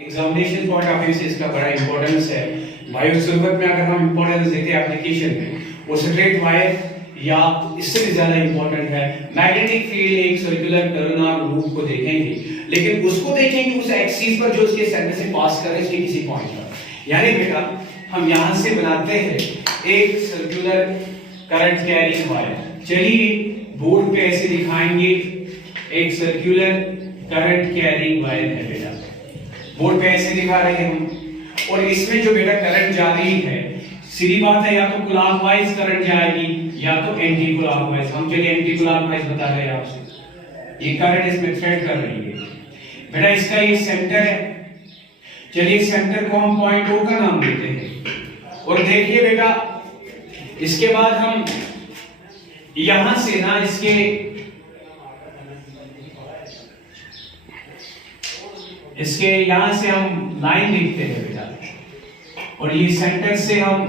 Examination point of view से इसका बड़ा इंपॉर्टेंस है। बायोसर्वर में अगर हम इंपॉर्टेंस देते हैं एप्लीकेशन में, वो स्ट्रेट वायर या इससे भी ज्यादा इंपॉर्टेंट है मैग्नेटिक फील्ड एक सर्कुलर टर्नर लूप को देखेंगे, लेकिन उसको देखेंगे उस एक्सिस पर जो उसके सेंटर से पास कर रहे हैं किसी पॉइंट पर। यानी बेटा हम यहां से बनाते हैं एक सर्कुलर करंट कैरिंग वायर। चलिए बोर्ड पे ऐसे दिखाएंगे, एक सर्कुलर करंट कैरिंग वायर है बेटा, बोर्ड पे ऐसे दिखा रहे हैं हम। और इसमें जो बेटा करंट जा रही है, सीधी बात है, या तो क्लॉकवाइज करंट जाएगी या तो एंटी क्लॉकवाइज। हम चलिए एंटी क्लॉकवाइज बता रहे हैं आपसे। ये करंट इसमें थ्रेड कर रही है बेटा, इसका ये सेंटर है। चलिए सेंटर को हम पॉइंट ओ का नाम देते हैं। और देखिए बेटा इसके बाद हम यहां से ना इसके यहां से हम लाइन लिखते हैं बेटा, और ये सेंटर से हम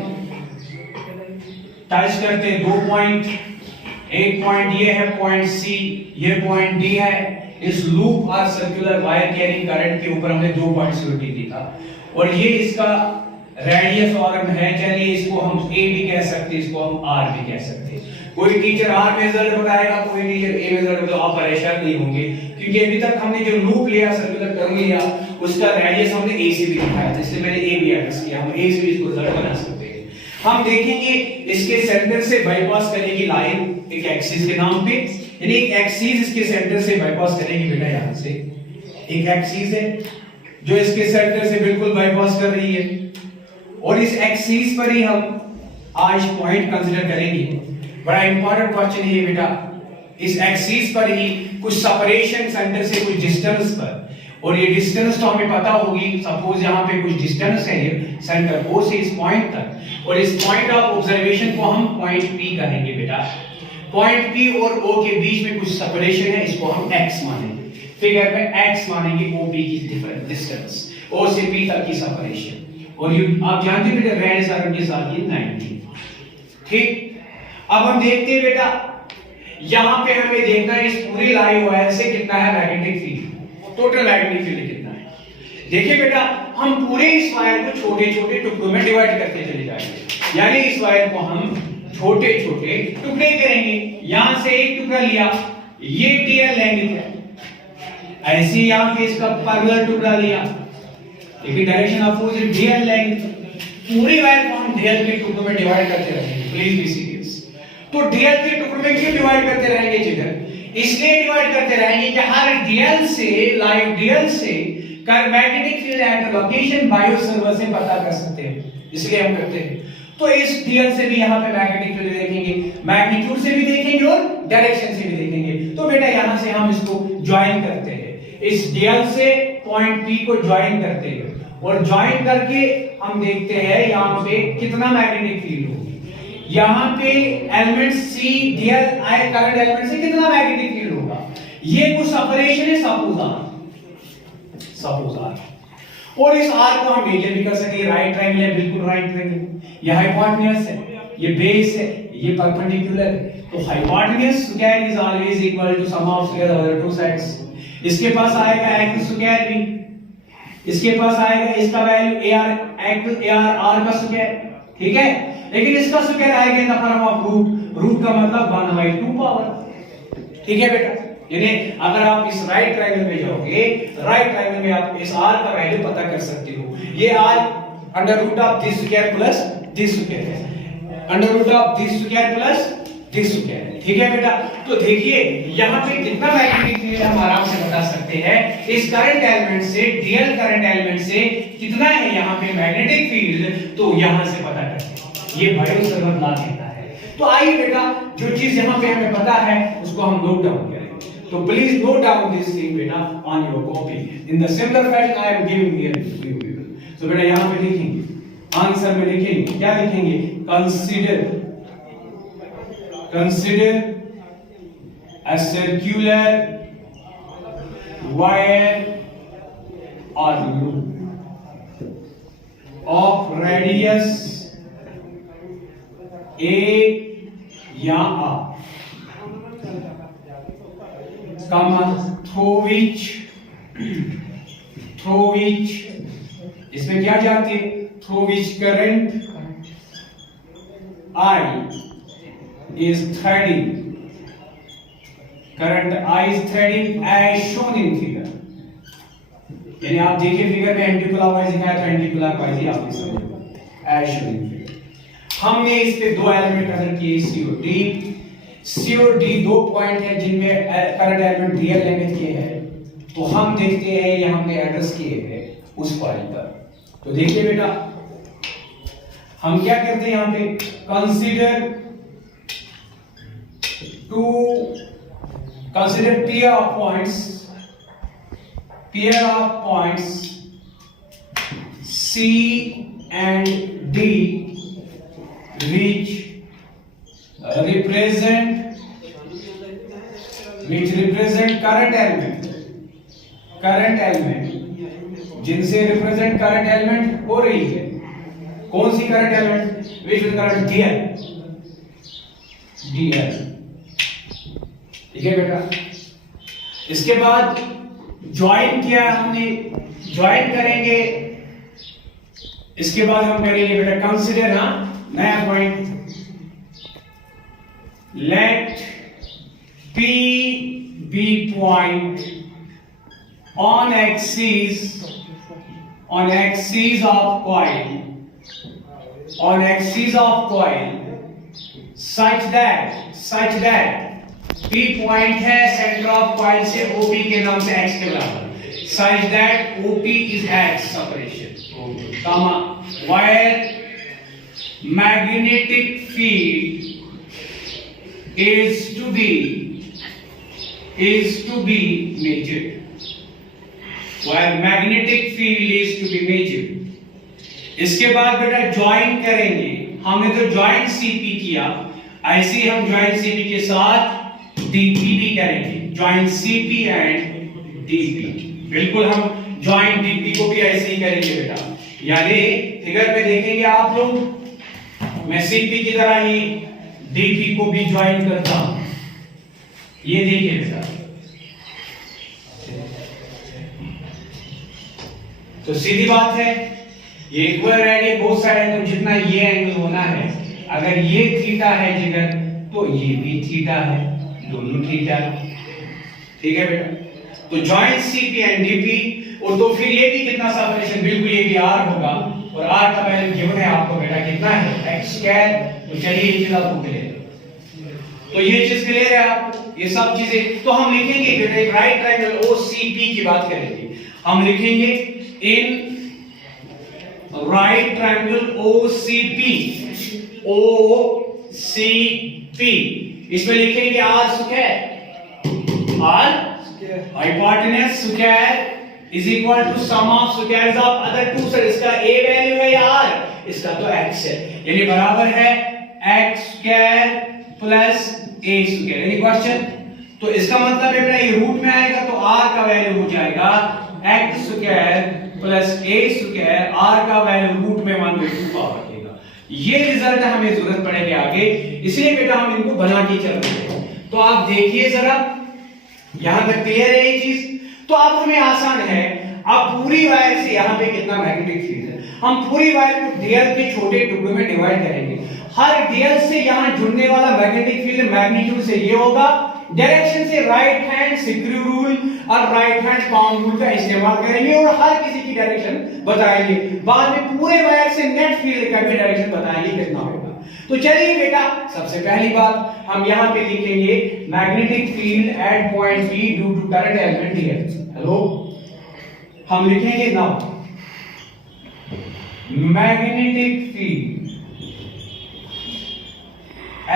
टच करते हैं दो पॉइंट। एक पॉइंट ये है पॉइंट सी, ये पॉइंट डी है। इस लूप और सर्कुलर वायर कैरिंग करंट के ऊपर हमने दो पॉइंट्स दिखा, और ये इसका रेडियस आर्म है। चलिए इसको हम ए भी कह सकते हैं, इसको हम आर भी कह सकते हैं। कोई टीचर आर में रिजल्ट बताएगा, कोई टीचर ए में रिजल्ट, तो आप परेशान नहीं होंगे, क्योंकि अभी तक हमने जो लूप लिया, सर्कुलर टर्म लिया, उसका रेडियस हमने ए से भी दिखाया था, इसलिए मैंने ए भी एड्रेस किया। हम ए से भी इसको रिजल्ट बना सकते हैं। हम देखेंगे इसके सेंटर से बाईपास करेगी लाइन एक एक्सिस के नाम पे, यानी एक एक्सिस इसके सेंटर से बाईपास करेगी बेटा। यहां से एक एक्सिस है जो इसके सेंटर से बिल्कुल बाईपास कर रही है, और इस एक्सिस पर ही हम आज पॉइंट कंसीडर करेंगे। बड़ा इंपॉर्टेंट क्वेश्चन है ये बेटा, इस एक्सिस पर ही कुछ सेपरेशन सेंटर से कुछ डिस्टेंस पर, और ये डिस्टेंस तो हमें पता होगी। सपोज यहाँ पे कुछ डिस्टेंस है ये सेंटर ओ से इस पॉइंट तक, और इस पॉइंट ऑफ ऑब्जर्वेशन को हम पॉइंट पी कहेंगे बेटा। पॉइंट पी और ओ के बीच में कुछ सेपरेशन है, इसको हम एक्स मानेंगे। फिगर में एक्स मानेंगे ओ बी की डिफरेंस डिस्टेंस, ओ से पी तक की सेपरेशन। और ये आप जानते हैं बेटा रेडियस आर्म के साथ ये 90। ठीक, अब हम देखते हैं बेटा यहां पे हमें देखना है इस पूरी लाइन वायर से कितना है magnetic field, total magnetic field कितना है। देखिए बेटा हम पूरे इस वायर को छोटे छोटे टुकड़ों में डिवाइड करते चले जाएंगे, यानी इस वायर को हम छोटे छोटे टुकड़े करेंगे। यहां से एक टुकड़ा लिया, ये डीएल लेंथ है, ऐसे यहां पे इसका पैरेलल टुकड़ा लिया, लेकिन डायरेक्शन अपोजिट डीएल लेंथ। पूरी वायर को हम डीएल के टुकड़ों में डिवाइड करते रहेंगे। Please be serious. तो डीएल के टुकड़ों में क्यों डिवाइड करते रहेंगे जिधर? इसलिए डिवाइड करते रहेंगे कि हर डीएल से लाइव डीएल से कर मैग्नेटिक फील्ड एट लोकेशन बायोसर्वर से पता कर सकते हैं, इसलिए हम करते हैं। तो इस डीएल से भी यहां पे मैग्नेटिक फील्ड देखेंगे, मैग्नीट्यूड से भी देखेंगे और डायरेक्शन से भी देखेंगे। तो बेटा यहां से हम इसको ज्वाइन करते हैं, इस डीएल से पॉइंट पी को ज्वाइन करते हैं, और ज्वाइन करके हम देखते हैं यहां पे कितना मैग्नेटिक फील्ड होगी। यहां पे element C DL I current element से कितना मैग्नेटिक फील्ड होगा, ये कुछ सेपरेशन है सपोज आर, और इस आर को हम मेजर भी कर सकते हैं। राइट ट्रायंगल है, बिल्कुल राइट ट्रायंगल। ये हाइपोटेन्यूज है, ये बेस है, ये परपेंडिकुलर है। तो hypotenuse square is always equal to sum of square of the two sides. इसके पास आएगा एक्स स्क्वायर भी, इसके पास आएगा इसका value AR x AR R का स्क्वायर, ठीक है। लेकिन इसका स्क्वायर आएगा in the form of root, root का मतलब 1/2 पावर, ठीक है बेटा। यानी अगर आप इस राइट ट्रायंगल में जाओगे, राइट ट्रायंगल में आप इस r का वैल्यू पता कर सकते हो। ये r under root of this square plus this square है, under root of this square plus this square, ठीक है बेटा। तो देखिए यहां पे कितना मैग्नेटिक फील्ड हम आराम से बता सकते हैं। इस करंट एलिमेंट से डीएल करंट एलिमेंट से कितना है यहां पे मैग्नेटिक फील्ड, तो यहां से पता करते हैं। ये बायोसर्वर लॉ कहता है। तो आइए बेटा जो चीज यहां पे हमें पता है उसको हम नोट डाउन करें। So please note down this thing beta on your copy. In the similar fashion I am giving here to you. So बेटा यहाँ पे लिखेंगे, आंसर में लिखेंगे, क्या लिखेंगे? Consider a circular wire or loop of radius a या r, comma through which इसमें क्या जानते हैं, through which current I is threading, current I is threading as shown in figure। यानी आप देखिए फिगर में एंटी क्लॉकवाइज दिखाया तो एंटी क्लॉकवाइज ही आपने समझा as shown in figure। हमने इस पे दो एलिमेंट कंसीडर किए, सी और डी दो पॉइंट है जिनमें करंट एलिमेंट रियल लेंथ के हैं। तो हम देखते हैं ये हमने एड्रेस किए हैं उस पॉइंट पर। तो देखिए बेटा हम क्या करते हैं यहां पे, consider pair of points C and D which represent current element जिनसे रिप्रेजेंट करंट एलिमेंट हो रही है। कौन सी current element, which current DL, ठीक है बेटा। इसके बाद ज्वाइन किया हमने, ज्वाइन करेंगे। इसके बाद हम करेंगे बेटा कंसीडर, नया point, let P be point on axis of coil, such that P point है सेंटर ऑफ कॉइल से OP के नाम से x के बराबर, such that OP is at separation, comma where magnetic field is to be measured, where magnetic field is to be measured। इसके बाद बेटा ज्वाइन करेंगे, हमने तो ज्वाइन CP किया, ऐसे ही हम ज्वाइन CP के साथ DP भी करेंगे, ज्वाइन CP एंड DP। बिल्कुल हम ज्वाइन DP को भी ऐसे ही करेंगे बेटा। यानी फिगर पे देखेंगे आप लोग, मैं CP की तरह ही DP को भी ज्वाइन करता हूं। ये देखिए बेटा, तो सीधी बात है, ये इक्वल है, बोथ साइड है, तो जितना ये एंगल होना है, अगर ये थीटा है जिगर तो ये भी थीटा है, दोनों थीटा, ठीक है बेटा। तो जॉइंट CP एंड DP, और तो फिर ये भी कितना सेपरेशन, बिल्कुल ये भी R होगा, और R का वैल्यू गिवन है आपको बेटा कितना है, x²। तो चलिए ये चीज आपको क्लियर, तो ये चीज क्लियर है आपको, ये सब चीजें। तो हम लिखेंगे बेटा एक राइट ट्रायंगल OCP की बात करेंगे, हम लिखेंगे इन राइट ट्रायंगल OCP, इसमें लिखेंगे R square, hypotenuse square is equal to sum of squares of other two side. इसका A वैल्यू है या R, इसका तो x है, यानी बराबर है x² plus A square. Any question? तो इसका मतलब है बेटा ये रूट में आएगा तो R का वैल्यू हो जाएगा x² plus A square, R का वैल्यू रूट में 1/2 पावर देगा। ये रिजल्ट हमें जरूरत पड़ेगी आगे, इसलिए बेटा हम इनको बना के चल रहे हैं। तो आप देखिए जरा, यहां तक क्लियर है ये चीज? तो अब हमें आसान है, अब पूरी वायर से यहां पे कितना मैग्नेटिक फील्ड है, हम पूरी वायर को डीएल के छोटे टुकड़ों में डिवाइड करेंगे। हर डीएल से यहां जुड़ने वाला मैग्नेटिक फील्ड मैग्नीट्यूड से ये होगा, डायरेक्शन से राइट हैंड स्क्रू रूल और राइट हैंड पाउंड रूल का इस्तेमाल करेंगे और हर किसी की डायरेक्शन बताएंगे। बाद में पूरे वायर से नेट फील्ड का भी डायरेक्शन बताएंगे कितना होगा। तो चलिए बेटा, सबसे पहली बात हम यहां पे लिखेंगे magnetic field at point P due to current element here. Hello, हम लिखेंगे now magnetic field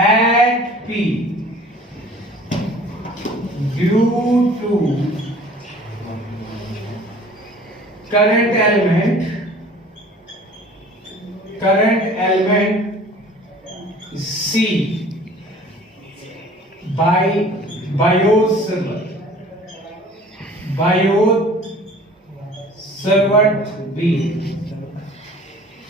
at P due to current element C by Biot-Savart B.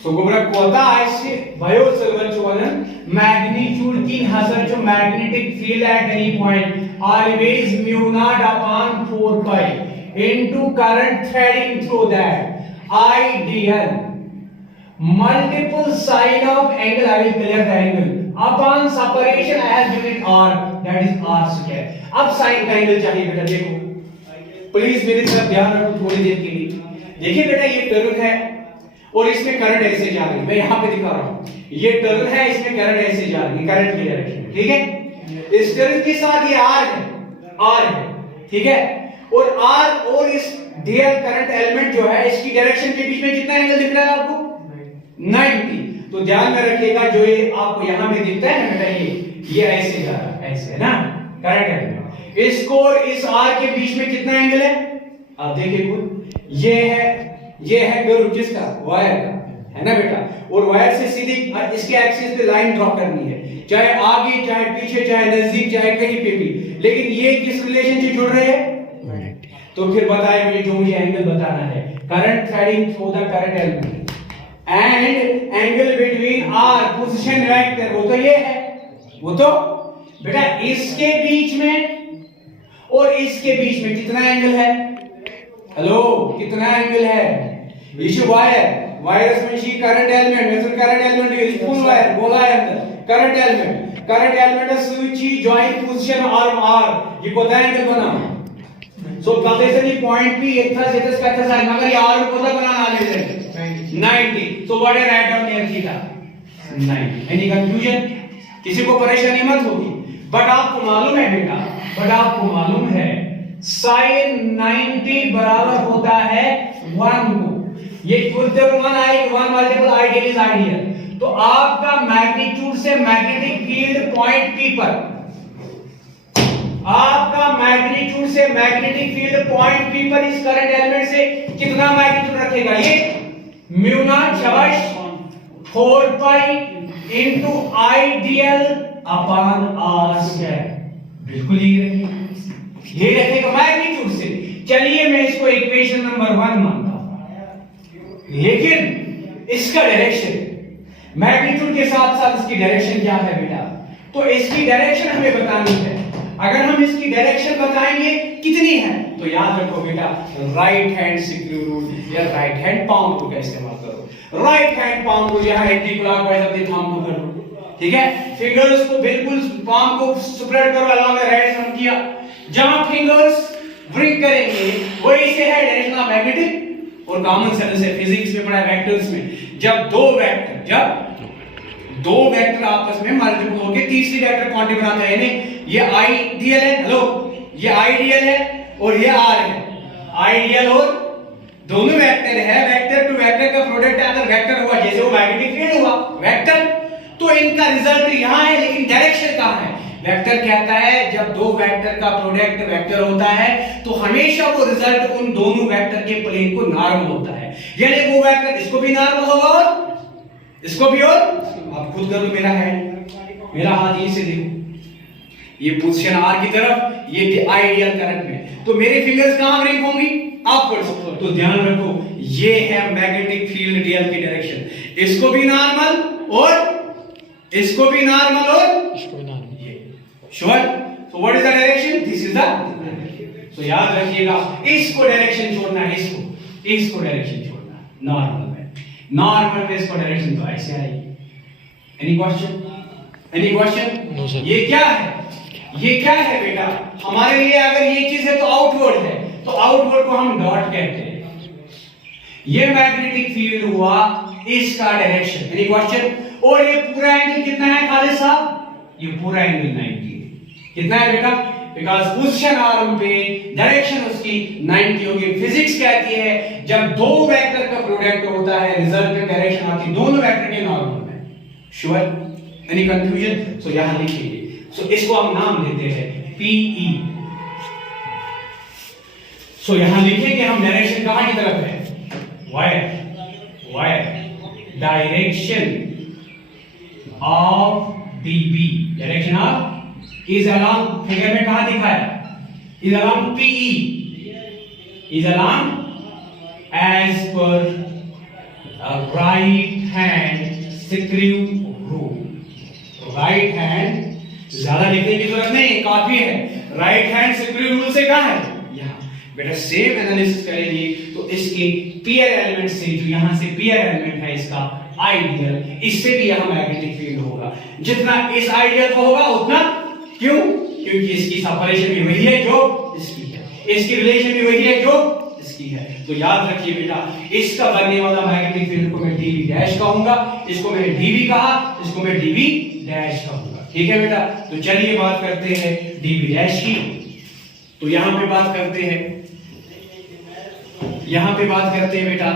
So गोबरा कोता ऐसे Biot-Savart चुवालन magnitude 3000 जो magnetic field at any point always mu naught upon 4 pi into current threading through that। ideal multiple side of angle, I will clear the angle upon separation I have given r, that is r square. अब sign का angle चाहिए बेटा, देखो please मेरी तरफ ध्यान रखो थोड़ी देर के लिए। देखिए बेटा ये टर्न है और इसमें करंट ऐसे जा रही है, मैं यहां पे दिखा रहा हूं, ये टर्न है, इसमें करंट ऐसे जा रही है, करंट की डायरेक्शन, ठीक है। इस टर्न के साथ ये r है, ठीक है, और r और इस डीएल करंट एलिमेंट जो है इसकी डायरेक्शन के बीच में कितना एंगल दिख रहा है आपको? 90। तो ध्यान में रखिएगा जो ये आपको यहां में दिखता है ना बेटा, ये ऐसे जा रहा है, ऐसे है ना करंट एलिमेंट। इसको और इस r के बीच में कितना एंगल है आप देखिए खुद, ये है कर्व किसका? वायर का, है ना बेटा। और वायर से सीधी इसके एक्सिस पे लाइन ड्रॉ करनी है, चाहे आगे चाहे पीछे चाहे नजदीक चाहे कहीं पे भी, लेकिन ये किस रिलेशन से जुड़ रहे हैं? तो फिर बताइए मुझे, जो मुझे एंगल बताना है, current threading through the current element and angle between R position vector, वो तो ये है, वो तो बेटा इसके बीच में और इसके बीच में कितना एंगल है? हेलो कितना एंगल है? इस वायर में शी current element, major current element is full wire, बोला है अंदर current element switch joint position R, ये कोता एंगल बना। So places the point P इतना सेटस का था साइन, मगर ये आर कोता बनाना है 90। सो what is right on near theta? 90। Any confusion? किसी को परेशानी मत होगी। बट आपको मालूम है बेटा, बट आपको मालूम है sin 90 बराबर होता है 1 को, ये खुद 1 आएगा, 1 मल्टीपल आइडियल इज आइडियल। तो आपका मैग्नीट्यूड से मैग्नेटिक फील्ड पॉइंट P पर, आपका मैग्नीट्यूड से मैग्नेटिक फील्ड पॉइंट P पर इस करंट एलिमेंट से कितना मैग्नीट्यूड रखेगा? ये म्यू नॉट शबाश 4 pi into ideal upon r square, बिल्कुल ये रखेगा मैग्नीट्यूड से। चलिए मैं इसको इक्वेशन नंबर 1 मानता हूं, लेकिन इसका डायरेक्शन मैग्नीट्यूड के साथ साथ इसकी डायरेक्शन क्या है बेटा? तो इसकी डायरेक्शन हमें बतानी है। अगर हम इसकी डायरेक्शन बताएंगे कितनी है, तो याद रखो बेटा राइट हैंड स्क्रू रूल या राइट हैंड पाम रूल का इस्तेमाल करो। राइट हैंड पाम रूल यहां एंटी क्लॉकवाइज अपने थंब को करो, ठीक है, फिंगर्स को बिल्कुल पाम को स्प्रेड करो अलॉन्ग द राइट हैंड किया, जहां फिंगर्स ब्रिंक करेंगे वही से है डायरेक्शन ऑफ मैग्नेटिक। और कॉमन सेंस से फिजिक्स में पढ़ा वेक्टर्स में, जब दो वेक्टर आपस में मल्टीपल होकर तीसरी वेक्टर क्वांटिटी बनाते हैं, यानी ये आइडियल है, हेलो ये आइडियल है और ये आर है, आइडियल और दोनों वेक्टर है, वेक्टर टू वेक्टर का प्रोडक्ट अगर वेक्टर हुआ, जैसे वो मैग्नेटिक फील्ड हुआ वेक्टर, तो इनका रिजल्ट यहां है, लेकिन डायरेक्शन कहां है? वेक्टर कहता है जब दो वेक्टर का प्रोडक्ट वेक्टर होता है तो हमेशा वो रिजल्ट उन दोनों वेक्टर के प्लेन को नॉर्मल होता है, यानी वो वेक्टर इसको भी नॉर्मल होगा और इसको भी, और आप खुद करो मेरा हैंड, मेरा हाथ ये से देखो, ये पोजीशन आर की तरफ, ये आइडियल करंट में, तो मेरे फिंगर्स कहां ब्रिंक होंगी? अपवर्ड्स। तो ध्यान रखो ये है मैग्नेटिक फील्ड डीएल की डायरेक्शन, इसको भी नॉर्मल और इसको भी नॉर्मल और इसको भी normal, sure? So what is the direction? This is the, so याद रखिएगा इसको डायरेक्शन छोड़ना है, इसको डायरेक्शन छोड़ना नॉर्मल में इसको डायरेक्शन तो ऐसे आएगी। Any question? No sir. ये क्या है बेटा? हमारे लिए अगर ये चीज है तो आउटवर्ड है, तो आउटवर्ड को हम डॉट कहते हैं। ये मैग्नेटिक फील्ड हुआ इसका डायरेक्शन। Any question? और ये पूरा एंगल कितना है खालिद साहब? ये पूरा एंगल 90 है। कितना है बेटा? बिकॉज़ पोजीशन आर्म पे डायरेक्शन उसकी 90 होगी। फिजिक्स कहती है जब दो वेक्टर का प्रोडक्ट होता है रिजल्टेंट डायरेक्शन आती दोनों वेक्टर के नॉर्मल में। श्योर? Any confusion? सो यहां लिखिए, सो इसको हम नाम देते हैं PE। सो यहां लिखेंगे हम डायरेक्शन कहां की तरफ है? Wire direction of DB, direction of is along, figure में कहां दिखाया? is along PE, is along as per a right hand screw rule। Right hand ज्यादा लिखने की जरूरत नहीं, काफी है। राइट हैंड स्क्रू रूल से कहां है? यहां। बेटा सेम एनालिसिस करेंगे तो इसके पेयर एलिमेंट से, जो यहां से पेयर एलिमेंट है इसका आइडियल, इससे भी यहां मैग्नेटिक फील्ड होगा। जितना इस आइडियल को होगा उतना, क्यों? क्योंकि इसकी सेपरेशन भी वही है जो इसकी है, इसकी रिलेशन भी वही है जो इसकी है। तो याद रखिए बेटा, इसका बनने वाला मैग्नेटिक फील्ड को मैं dv डैश कहूंगा, इसको मैंने dv कहा, इसको मैं dv डैश कहूंगा। ठीक है बेटा, तो चलिए बात करते हैं dv डैश की। तो यहां पे बात करते हैं, यहां पे बात करते हैं बेटा,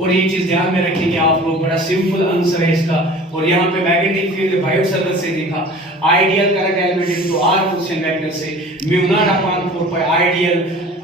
और ये चीज ध्यान में रखेंगे आप लोग, बड़ा सिंपल आंसर है इसका। और यहाँ पे मैग्नेटिक फील्ड बायो सर्कल से देखा, ideal current element into R position vector से mu not upon 4 pi ideal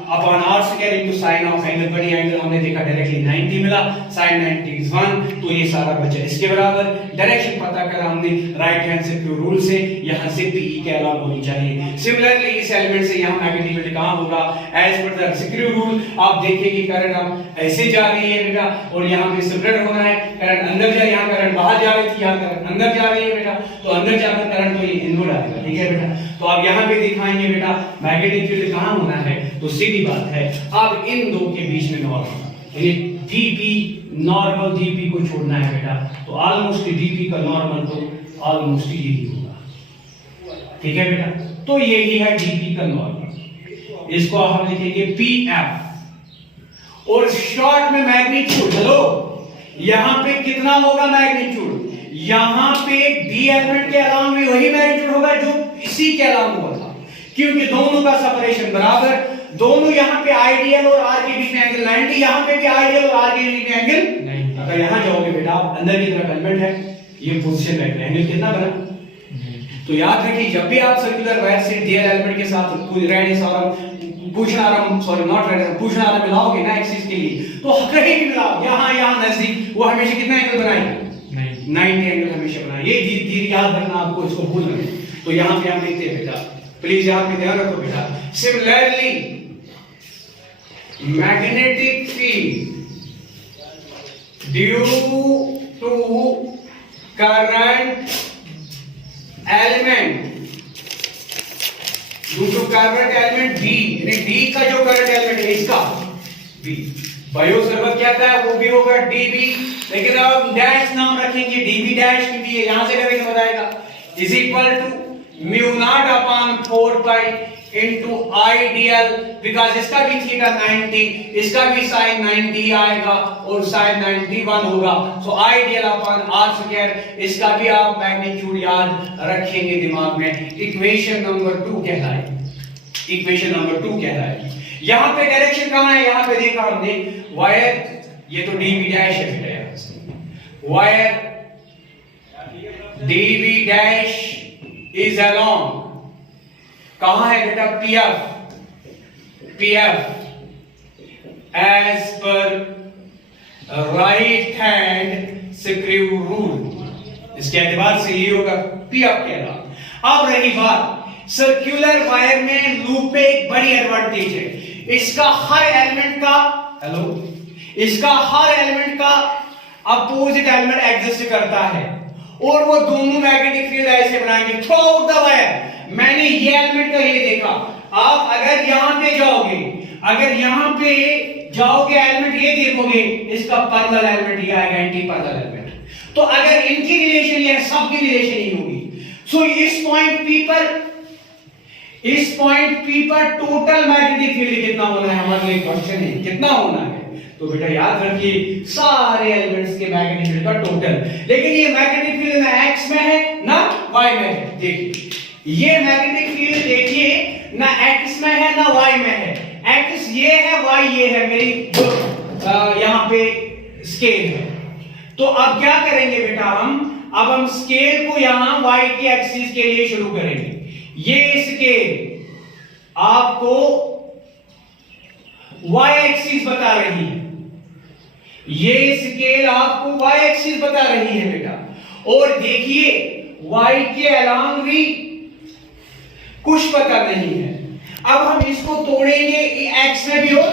upon R square into sine of angle, बड़ी एंगल हमने देखा डायरेक्टली 90 मिला, sin 90 is 1, तो ये सारा बचा इसके बराबर। डायरेक्शन पता करा हमने राइट हैंड से प्योर रूल से, यहां से PE के अलावा होनी चाहिए। सिमिलरली इस एलिमेंट से यहां मैग्नेटिक फील्ड कहां होगा, एज पर द सिक्रू रूल आप देखेंगे करंट अब ऐसे जा रही है बेटा, और यहां पे सेपरेट होना है, करंट अंदर जा, यहां करंट बाहर जा रही थी, यहां करंट अंदर जा रही है बेटा, तो अंदर जाकर करंट तो ये इनवर्ड आएगा। ठीक है बेटा, तो आप यहां पे दिखाएंगे बेटा मैग्नेटिक फील्ड कहां होना है, तो सीधी बात है अब इन दो के बीच में नॉर्मल, ये dp नॉर्मल dp को छोड़ना है बेटा, तो ऑलमोस्ट dp का नॉर्मल तो ऑलमोस्ट यही होगा। ठीक है बेटा, तो यही है dp का नॉर्मल, इसको हम लिखेंगे pf। और शॉर्ट में मैग्नीट्यूड, हेलो यहां पे कितना होगा मैग्नीट्यूड, यहां पे d एलिमेंट के अलावा में वही मैग्नीट्यूड होगा जो इसी के अलावा हुआ था, क्योंकि दोनों का सेपरेशन बराबर, दोनों यहां पे आइडियल और आर के बीच में एंगल 90, यहां पे भी आइडियल और आर के बीच में एंगल 90। अगर यहां जाओगे बेटा आप अंदर की तरफ एलिमेंट है, ये पोजीशन वेक्टर एंगल कितना बना, तो याद रखिए जब भी आप सर्कुलर वायर से डीएल एलिमेंट के साथ रेडियस और पूछना आराम, सॉरी नॉट रेडियस, पूछना आराम मिलाओगे ना एक्सिस के लिए, तो कहीं भी मिलाओ, यहां नजदीक, वो हमेशा कितना एंगल बनाएंगे, 90 एंगल हमेशा बनाएंगे। ये धीरे याद रखना आपको, इसको भूलना नहीं। तो यहां पे हम देखते हैं बेटा, प्लीज यहां पे ध्यान रखो बेटा, similarly magnetic field due to current element D, यानी D का जो करंट एलिमेंट है इसका B, बायो सर्वक क्या था वो भी होगा dB, लेकिन अब हम डैश नाम रखेंगे dB डैश, क्योंकि ये यहां से करेंगे बताएगा, is equal to mu not upon 4 pi into ideal, because इसका भी थीटा 90, इसका भी sin 90 आएगा और sin 91 होगा, so ideal upon r square, इसका भी आप मैग्नीट्यूड याद रखेंगे दिमाग में। इक्वेशन नंबर 2 कहलाएगी, इक्वेशन नंबर 2 कहलाएगी। यहां पे डायरेक्शन कहां है, यहां पे देखा हमने वायर, ये तो dv डैश है बेटा, यहां से wire dv dash is along, कहां है बेटा, PF as per right hand screw rule, इसके एतबार से ये होगा PF कहलाएगा। अब रही बात सर्कुलर वायर में लूप पे एक बड़ी एडवांटेज है, इसका हर एलिमेंट का, हेलो, इसका हर एलिमेंट का अपोजिट एलिमेंट एग्जिस्ट करता है, और वो दोनों मैग्नेटिक फील्ड ऐसे बनाएंगे थ्रू आउट द वायर। मैंने ये एलिमेंट का ये देखा, आप अगर यहां पे जाओगे, अगर यहां पे जाओगे एलिमेंट ये देखोगे, इसका पैरेलल एलिमेंट ये आएगा, एंटी पैरेलल एलिमेंट, तो अगर इनकी रिलेशन ये सबकी रिलेशन ही होगी, सो इस पॉइंट P पर टोटल मैग्नेटिक फील्ड कितना होना है, हमारे लिए क्वेश्चन है कितना होना है, तो बेटा याद रखिए सारे एलिमेंट्स के मैग्नेटिक फील्ड का टोटल, लेकिन ये मैग्नेटिक फील्ड ना x में है ना y में है, देखिए ये मैग्नेटिक फील्ड देखिए ना x में है ना y में है, x ये है y ये है, मेरी यहां पे स्केल है। तो अब क्या करेंगे बेटा, हम स्केल को यहां y की एक्सिस के लिए शुरू करेंगे। ये स्केल आपको y एक्सिस बता रही है, ये स्केल आपको y एक्सिस बता रही है बेटा, और देखिए y के अलोंग भी कुछ पता नहीं है। अब हम इसको तोड़ेंगे x में भी और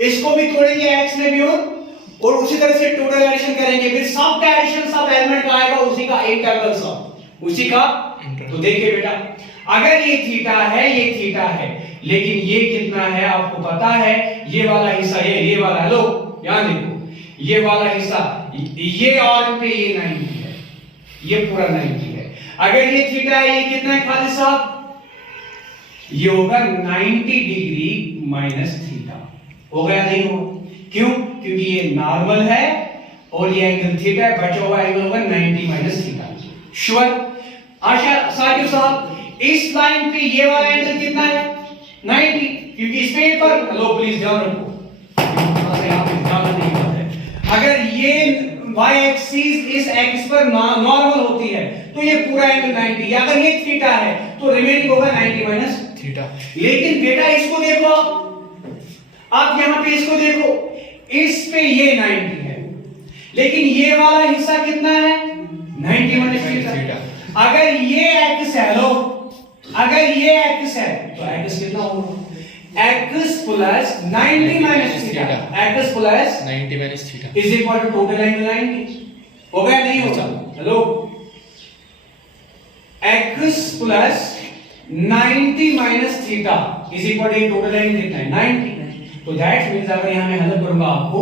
इसको भी तोड़ेंगे x में भी और उसी तरह से टोटल एडिशन करेंगे, फिर सब का एडिशन सब एलिमेंट का आएगा उसी का इंटरवल सब, उसी का। तो देखिए बेटा अगर ये थीटा है, ये थीटा है, लेकिन ये कितना है आपको पता है, ये वाला हिस्सा, ये वाला, लो यहां देखो, ये वाला हिस्सा, ये और पे ये 90 है, ये पूरा 90 है। अगर ये थीटा है, ये कितना है खालिद साहब, ये होगा 90 डिग्री माइनस थीटा। हो गया नहीं होगा, क्यों? क्योंकि ये नॉर्मल है और ये एंगल थीटा है, बचा हुआ एंगल होगा 90 माइनस थीटा। श्योर? आशा साकिब साहब, इस लाइन पे ये वाला एंगल कितना है? 90, क्योंकि इस पे पर, लो प्लीज ध्यान रखो, यहां पे ध्यान रखने की बात है। अगर ये y एक्सिस इस x पर नॉर्मल होती है तो ये पूरा एंगल 90, अगर ये थीटा है तो रिमेनिंग होगा 90 माइनस थीटा। लेकिन बेटा इसको देखो, आप यहां पे इसको देखो, इस पे ये 90 है, लेकिन ये वाला हिस्सा कितना है? 90 माइनस थीटा। अगर ये x है, लो अगर ये x है तो x कितना होगा? x plus 90 minus theta, x plus 90 minus theta is equal to total angle 90। हो गया नहीं होगा? Hello, x plus 90 minus theta is equal to total angle कितना है? 90। तो दैट मींस अगर यहां मैं हल करूंगा आपको,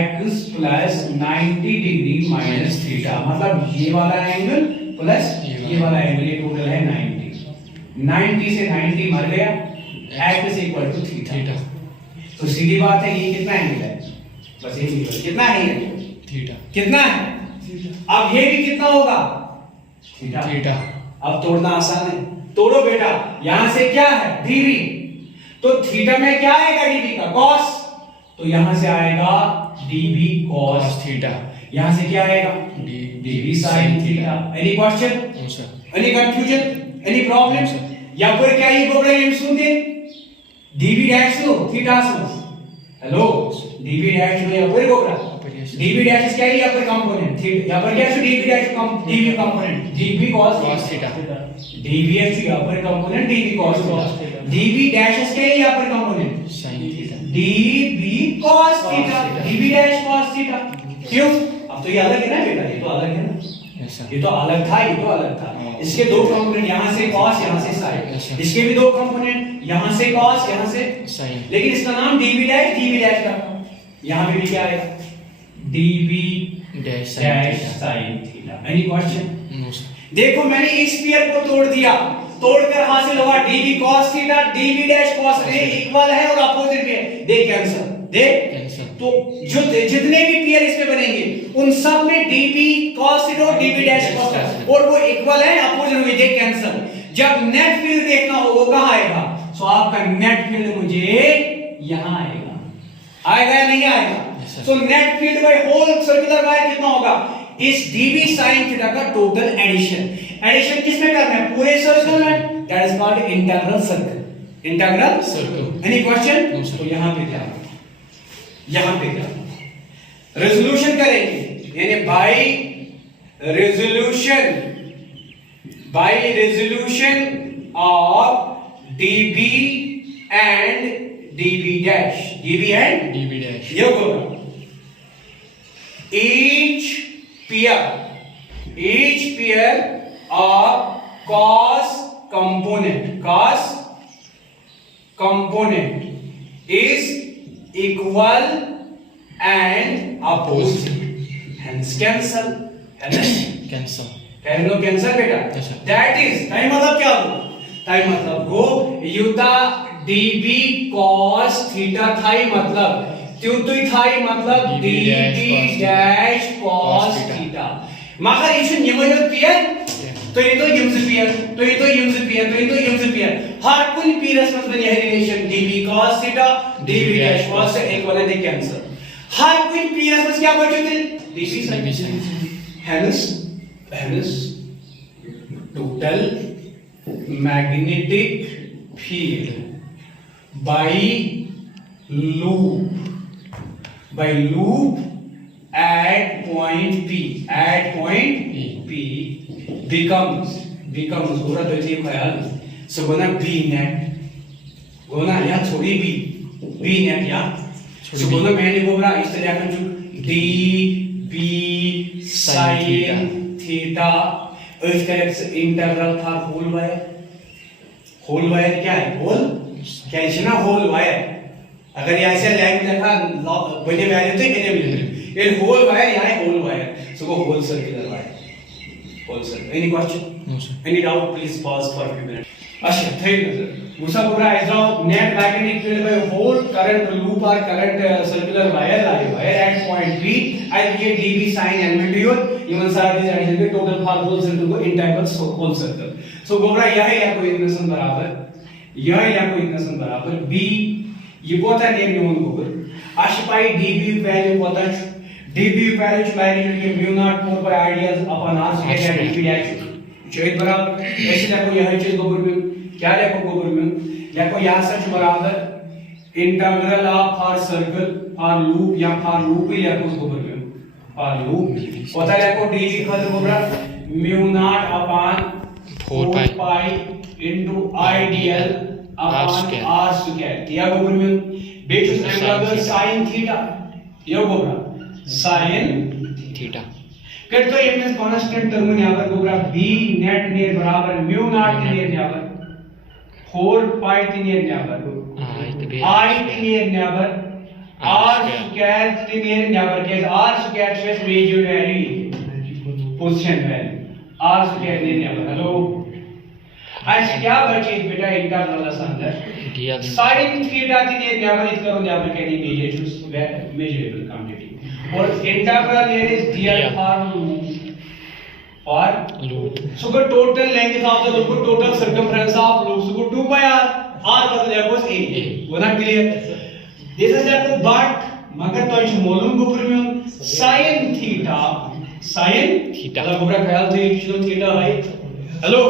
x plus 90 degree minus theta, मतलब ये वाला एंगल प्लस ये वाला एंगल, ये टोटल है 90। 90 से 90 मर गया, x इक्वल टू थीटा। तो सीधी बात है, ये कितना एंगल है? बस ये कितना है? ये थीटा। कितना है? अब ये भी कितना होगा? थीटा। अब तोड़ना आसान है, तोड़ो बेटा। यहां से क्या है? dv, तो थीटा में क्या आएगा? dv का cos, तो यहां से आएगा dv cos थीटा। यहां से क्या आएगा? dv sin theta. Any question? No sir. Any confusion? Any problem? या फिर क्या ये प्रॉब्लम सुनते? dv डैश लो थीटा से, हेलो dv डैश लो, या फिर कोबरा dv डैश क्या है? अपर कंपोनेंट थीटा, या फिर क्या है? dv dash dv component dv cos theta, dv है upper component dv cos theta, dv dash क्या है? Upper component sin theta, dv cos theta, dv dash cos theta. क्यों? अब तो ये अलग है ना बेटा, ये तो अलग है ना, ये तो अलग था, ये तो अलग था। इसके दो कंपोनेंट, यहां से cos, यहां से sin, इसके भी दो कंपोनेंट, यहां से cos, यहां से sin, लेकिन इसका नाम dv डैश का, यहां पे भी क्या आएगा? dv dash sin theta. Any question? No sir. देखो मैंने इस स्फीयर को तोड़ दिया, तोड़कर हासिल हुआ dv cos theta, dv dash cos ये इक्वल है और अपोजिट है, दे कैंसिल, दे कैंसिल। तो जो जितने भी पेयर इसमें बनेंगे उन सब में dv cos थीटा और dv डैश cos और वो इक्वल है, अपोजिट होंगे, दे कैंसिल। जब नेट फील्ड देखना हो वो कहां आएगा? सो आपका नेट फील्ड मुझे यहां आएगा, आएगा या नहीं आएगा? So net field by whole circular wire कितना होगा? इस dv sin थीटा का टोटल एडिशन। एडिशन किसमें करना है? पूरे सर्कल में, that is called integral circle. Integral circle. Any question? तो यहां पे क्या, यहां पे क्या रेजोल्यूशन करेंगे, यानी by resolution of dv and dv dash, dv and dv dash, ये होगा each pair of cos component is equal and opposite, hence cancel, cancel, कर लो कैंसिल बेटा। that is टाइम मतलब क्या हो? टाइम मतलब हो युता dv cos थीटा थाई मतलब त्युतुई थाई मतलब dv डैश cos थीटा। मगर ये जो निमोनियत पियर, तो ये तो यम्स पियर, तो ये तो यम्स पियर, तो ये तो यम्स पियर, हर कोई पीरस मतलब यह relation dv cos theta dv dash cos से इक्वल है, दे कैंसिल। हर कोई पीरस में क्या बचे थे? dv sin। hence total magnetic field by loop at point P becomes पूरा तो ये ख्याल सो बना B net गोना या छोड़ी B net या सो गोना मैंने बोला इस तरह का जो dB sin थीटा, इसका इंटीग्रल था होल बाय होल वायर क्या है? होल क्या है ना? होल वायर अगर ये ऐसे लाइन में लिखा बने वैल्यू तो कितने मिलेंगे? ये होल वायर यहाँ है, होल वायर, सो वो whole circular wire, whole circular. Any question? Any doubt? Please pause for few minutes. अच्छा, ठीक है सर. दूसरा बोला edge of net magnetic field by whole current loop और current circular wire at point B and ये dB sin element here even side is addition के total for whole circle को integral whole circle. So बोला यह या कोई equation बराबर B ये कोता है नियम को आशिपाई dB वैल्यू कोता dB वैल्यू मैग्नीट्यूड के mu naught 4 by rds upon r square या dB डैश चेक बराबर ऐसे देखो यह चीज को बोल क्या देखो को बोल देखो यहां सच बराबर integral of for circle for loop या फॉर लूप ही देखो उसको बोल फॉर लूप होता है देखो dB खत्म हो रहा mu naught upon 4 pi into IDL upon r square दिया को बोल बेचुस एंगल sin थीटा ये बोल sin थीटा फिर तो ये मींस कांस्टेंट टर्म यहां पर बोल रहा b नेट नियर बराबर म्यू नॉट नियर यहां पर 4 पाई नियर यहां पर I नियर यहां पर r स्क्वायर नियर यहां पर के r स्क्वायर से major value position value r square near यहां पर हेलो आज क्या बचे बेटा इंटीग्रल अंदर sin थीटा नियर यहां पर करो यहां पर कहनी मेजरेबल क्वांटिटी और integral here is dl for loop so the total length of the loop total circumference of loop so 2 by r का equals a वो ना clear this is that but मगर तो इस मालूम को पर में sin थीटा मतलब पूरा ख्याल से जो थीटा है हेलो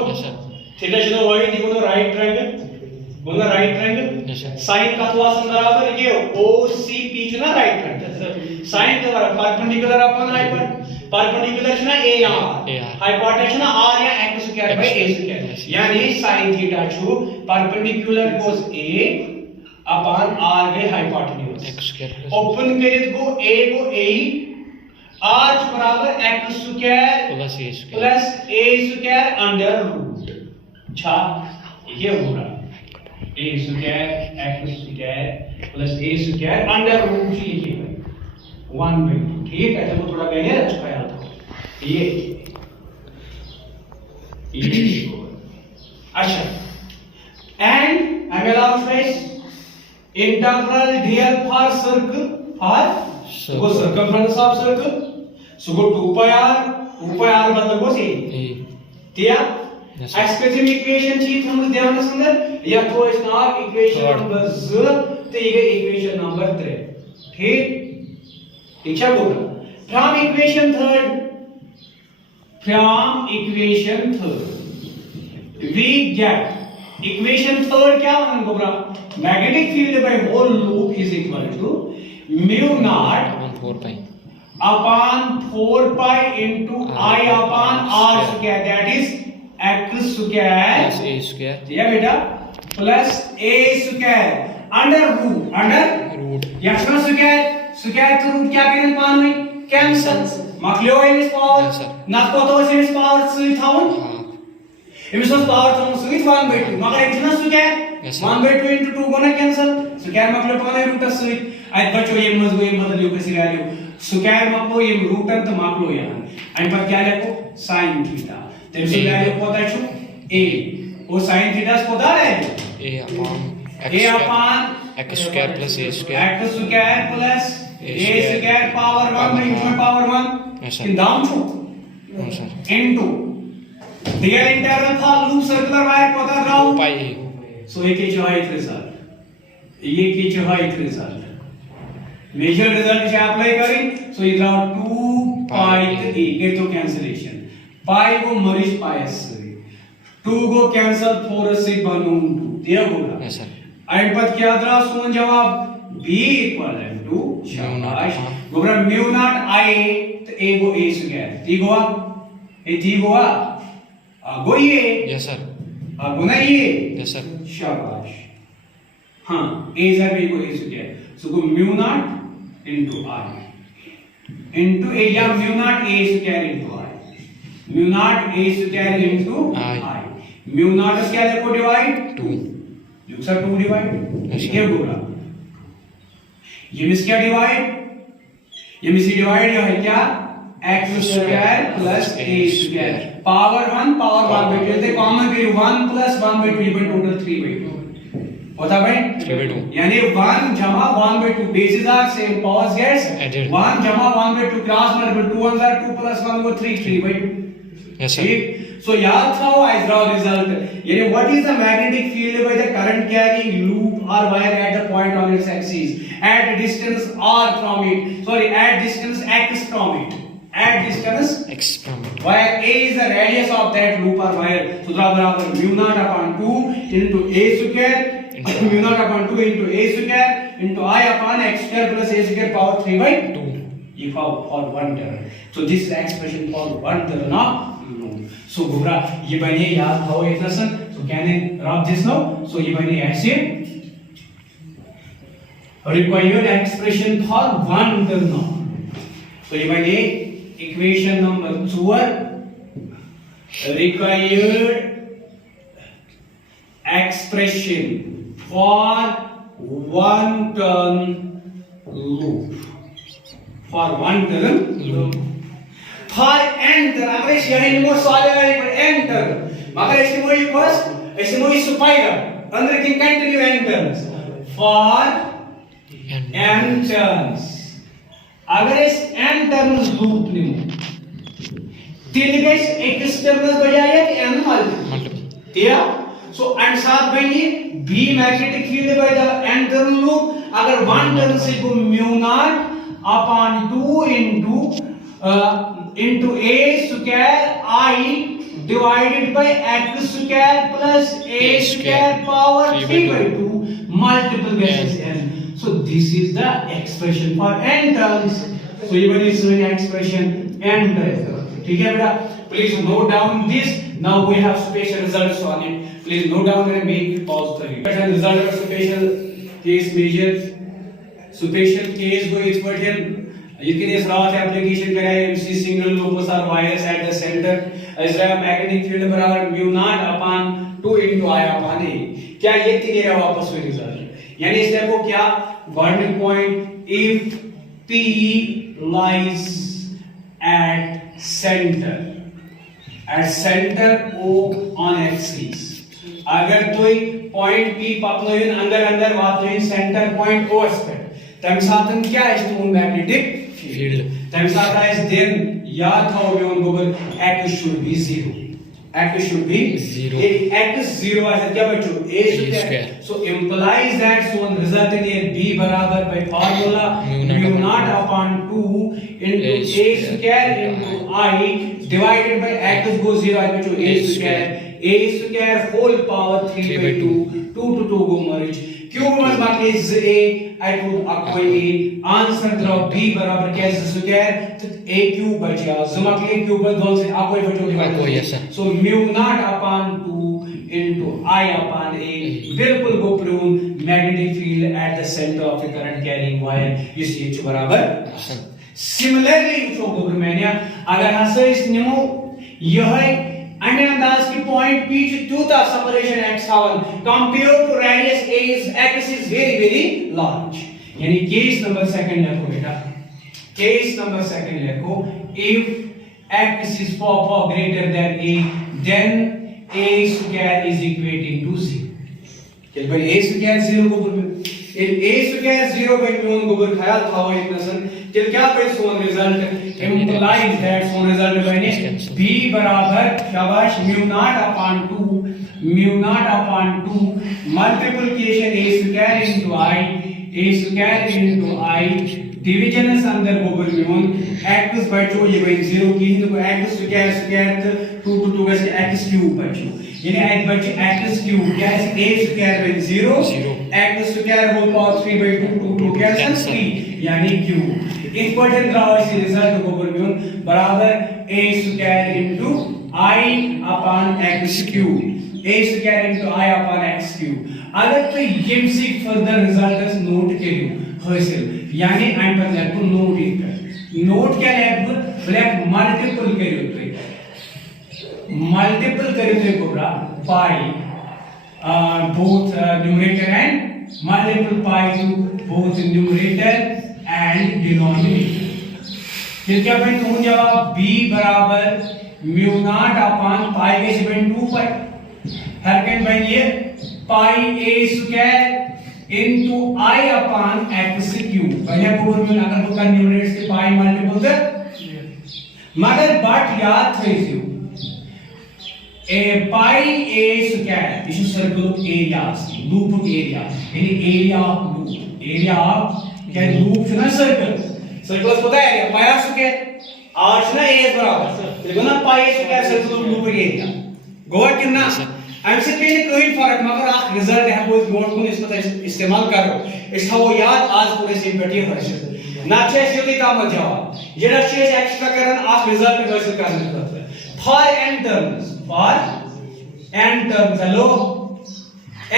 थीटा जो है देखो तो राइट ट्रायंगल बोला राइट ट्रायंगल sin का तो आसन बराबर ये OCP जो ना राइट ट्रायंगल sin का परपेंडिकुलर अपन परपेंडिकुलर ना a यहां हाइपोटेनस ना r या x square by a square यानी sin थीटा छु परपेंडिकुलर कोस a अपॉन r के हाइपोटेनस x स्क्वायर ओपन करित को a r बराबर x square plus a square under root अच्छा ये हो रहा a square x square plus a square under root से लिखिए 1/2 ठीक है जब थोड़ा पहले अच्छा आया था ये अच्छा and I will out face integral dl for circle for so circumference of circle so go 2 pi r मतलब को से दिया एक्सप्रेशन इक्वेशन चीज हम ध्यान में संदर या तो इसका इक्वेशन नंबर 2 तो ये इक्वेशन नंबर 3 ठीक ठीक है बोला from equation third we get equation third क्या होना बोला magnetic field by whole loop is equal to mu naught 4 pi upon 4 pi into I upon r square that is x square plus a square ठीक है बेटा plus a square under root x square तो root क्या करें पान में cancel मखलियो इस power ना को तो इस पावर सुई थाउन इस पावर थाउन सुई 1/2 मगर इतना square 1/2 into 2 gonna cancel square मखलियो पाने रूट सुई आज बच्चों ये मतलब यो कैसे वैल्यू स्क्वायर मखलो ये रूट तो मखलो यहां एंड पर क्या लिखो sin थीटा तो इस वैल्यू कोता छु a वो sin थीटा कोता है a upon x square plus a square x square plus a square power 1 by into power 1 in down to into their integral for loop circular wire को था round pi सो ये के जो है result major result से apply करें सो इधर 2 pi ये तो कैंसिलेशन pi को मरीज पाएस 2 को कैंसिल 4 से बनूं दिया होगा यस सर एंड पर क्या था सोन जवाब b इक्वल टू शाबाश गोबरा म्यू नॉट i तो a को a स्क्वायर ती गोवा ए ती गोवा गो ये यस सर गुना ये यस सर शाबाश हां a सर b को a स्क्वायर सो को mu naught into i into a या mu naught a square into i mu naught a square into i mu naught क्या लिखो डिवाइड 2 लिख sir 2 divide ये पूरा ये मिस क्या डिवाइड ये मिस डिवाइड है क्या x square plus a square power 1 power 1 by 2 common करिए 1 प्लस 1 by 2 ये टोटल 3 by 2 होता भाई 3 by 2 यानी 1 जमा 1 by 2 bases are same powers gets Added. 1 जमा 1 by 2 cross multiple 2 1s are 2 plus 1 go 3 by 2 yes sir so याद था I draw result यानी what is the magnetic field by the current carrying loop or wire at the point on its axis at distance r from it sorry at distance x from it at distance experiment where a is the radius of that loop or wire सूत्र बराबर mu naught upon 2 into a square mu naught upon 2 into a square into I upon x square plus a square power 3 by 2 equal for one term so this is expression for one term of loop so गुबरा ये बने याद हो एक lesson so can I wrap this now so ये बने ऐसे required expression for one term so ये बने equation number 2 required expression for one turn loop for one turn loop for enter अगर इस यहाँ इनको सॉल्व करें पर enter मगर इसमें वही फर्स्ट इसमें वही spider अंदर की continue enters for n turns अगर इस n turns loop नहीं तीन के एक टर्म्स बजाय कि n मल्टीपल दिया so and साथ बनी b magnetic field by the n turn loop अगर one turn से को mu naught upon 2 into a square I divided by x square plus a square power 3 by 2 multiple basis n so this is the expression for n turns so ये बनी इसमें expression n turns ठीक है बेटा please note down this now we have special results on it please note down and make pause the video result of special case measure special case go is what you can is raw application कराए MC single loops or wires at the center as a magnetic field बराबर mu naught upon 2 into I upon a क्या ये तीन रहा वापस वही result यानी इस देखो क्या bounding point if P lies at center O on axis अगर तो पॉइंट P पकड़ोइन अंदर वातोइन सेंटर पॉइंट O पे तम साथन क्या है स्टोन मैग्नेटिक फील्ड तम साथ है देन याद था वो गोबर x should be 0 x should be 0 x 0 है क्या बच्चों a square so implies that so result in here b बराबर by formula mu naught upon 2 into a square into I divided by x goes 0 है बच्चों a square whole power 3 by 2 2 to 2 go merge क्यों मत बाकी is a I would acquire a answer draw b बराबर क्या है square तो a cube बचा जमाकले क्यूब दोनों से acquire बचो yes sir so mu naught upon 2 into I upon a बिल्कुल वो prove magnetic field at the center of the current carrying wire इस ये बराबर similarly जो गोबर मैंने अगर हंसे इस निमो यह अन्य अंदाज की पॉइंट P जो था separation x हावन compared to radius a is x is very large यानी केस नंबर सेकंड लिखो बेटा केस नंबर सेकंड लिखो if x is far greater than a then a square is equating to 0 चल भाई a square 0 को a square 0 by म्यून गोबर ख्याल था वो एक नसन चल क्या पे सोन रिजल्ट implies that सोन रिजल्ट बने b बराबर शाबाश mu naught upon 2 multiplication a square into I division is अंदर गोबर म्यून x बचो ये भाई 0 की हिंद को x square 2 to 2 वैसे x क्यूब बचो यानी x बचे x क्यूब क्या है a square by 0 x square whole power 3 by 2 2 cancel 3 यानी क्यूब इक्वेशन ड्रा इस रिजल्ट को बोल बराबर a square into I upon x cube a square into I upon x cube अगर तो ये से फर्दर रिजल्ट्स नोट करियो हासिल यानी एंड पर लेट को नोट क्या लेट पर मल्टीपल करियो तो मल्टीपल करियो तो cobra pi both numerator and multiple pi to both numerator and denominator. फिर क्या बन तो जवाब b बराबर म्यू नॉट अपॉन पाई के से बन 2 पाई हरकत बन ये पाई a square into i upon x cube पहले पूर्व में अगर वो का न्यूमरेटर से पाई मल्टीपल कर मगर बट याद थी a pi a square this is circle area loop area any area of loop area of क्या loop है ना circle circle पता है area pi square r ना a बराबर देखो ना pi square circle loop area Goa कितना हमसे पहले कोई फर्क मगर आप रिजल्ट है वो नोट को इसमें इस्तेमाल करो इस वो याद आज पूरे से बैठे हर्ष ना चेस योगी का मत जवाब ये ना चेस एक्स्ट्रा करन आप रिजल्ट हासिल करने करते for n terms hello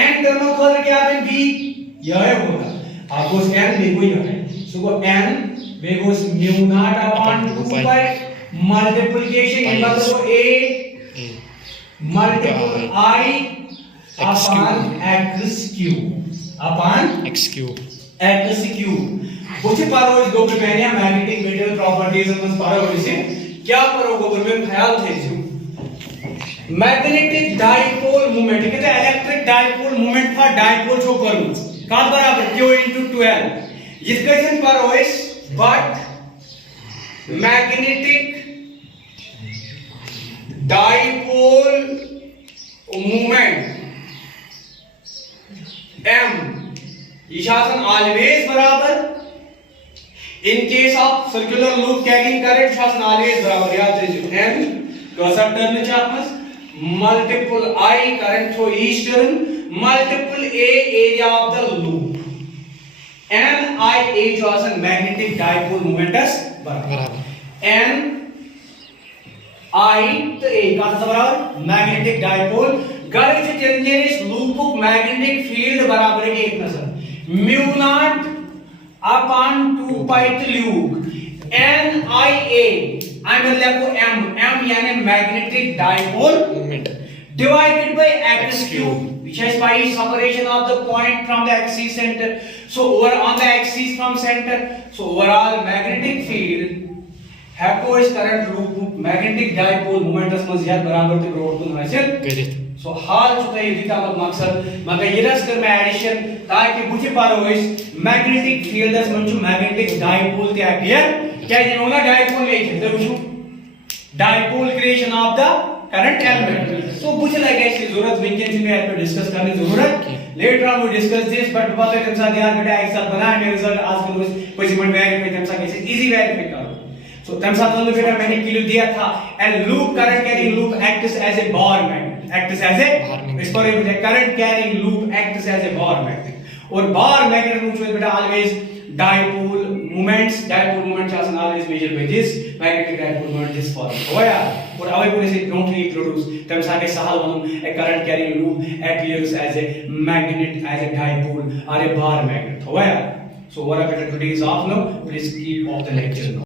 n term को क्या है b यह होगा आपको n देखो यह है सो n वेगोस mu not upon 2 by multiplication मतलब a multiple I upon x cube उसे पारो इस गोबर में या मैग्नेटिक मेटेरियल प्रॉपर्टीज में पारो इसे क्या पारो गोबर में ख्याल थे जो मैग्नेटिक डाइपोल मोमेंट कहते हैं electric dipole moment for dipole जो करूं का बराबर q into 12 इसका जन पारो इस but magnetic dipole moment m is always barabar in case of circular loop carrying current is always barabar yaad rakhio m कैसा टर्न है आपस multiple I current through each turn multiple a area of the loop n I a जो आसन magnetic dipole moment है बराबर n I तो a का बराबर मैग्नेटिक डाइपोल गर्ल से changes loop of magnetic field बराबर है एक नजर mu not upon 2 pi loop n I a under लेको m यानी magnetic dipole moment divided by x cube which has pi separation of the point from the axis center so over on the axis from center so overall magnetic field हैको इस current loop magnetic dipole moments में ज्यादा बराबर ते road को हासिल करित सो हाल छुता ये दिता मकसद मगर ये रस कर में एडिशन ताकि बुझे पारो इस मैग्नेटिक फील्ड दस मंचु मैग्नेटिक डाइपोल ते अपीयर क्या ये होना डाइपोल में है तो बुझो dipole creation of the current element so बुझे लगे इसकी जरूरत विंजन में आप डिस्कस करने जरूरत later on we discuss this but पता है कंसा ध्यान बेटा एक साथ बनाए मेरे रिजल्ट आज को पॉसिबल वेरीफाई कंसा कैसे इजी वेरीफाई करो So तम साथ वाले बेटा मैंने क्लियर दिया था and loop current carrying loop acts as a bar magnet acts as a इस पर ये current carrying loop acts as a bar magnet और bar magnet में जो बेटा always dipole moments are always measured by this magnetic dipole moment this form हो या और अवे पूरे से don't introduce तम साथ के सहाल वालों a current carrying loop appears as a magnet as a dipole or a bar magnet हो या so what are better today is off now please keep off the lecture now